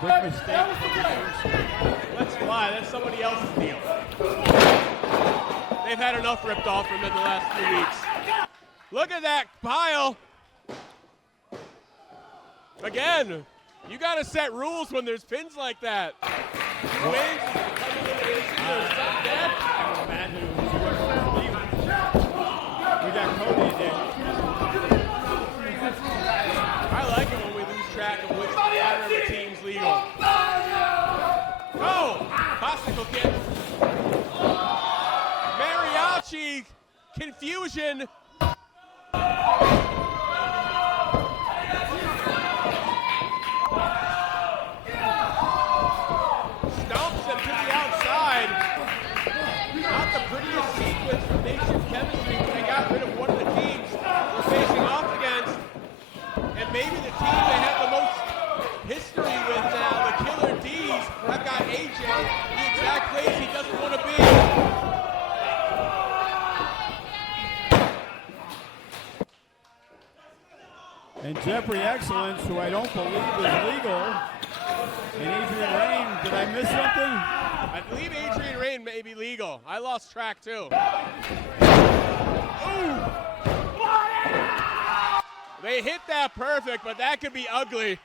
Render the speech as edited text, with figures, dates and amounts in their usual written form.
big mistake for the Kings. Let's fly. That's somebody else's deal. They've had enough ripped off from them in the last few weeks. Look at that pile. Again, you got to set rules when there's pins like that. Who wins is becoming elimination or sudden death. We got Cody in there. I like it when we lose track of which one of the team's legal. Oh, popsicle kick. Mariachi, confusion. Stomps him to the outside. Not the prettiest sequence from Makeshift Chemistry when they got rid of one of the teams we're facing off against. And maybe the team they have the most history with now, the Killer D's, have got AJ the exact place he doesn't want to be. And Jeffrey Excellence, who I don't believe is legal. And Adrian Rain, did I miss something? I believe Adrian Rain may be legal. I lost track too. Ooh. They hit that perfect, but that could be ugly.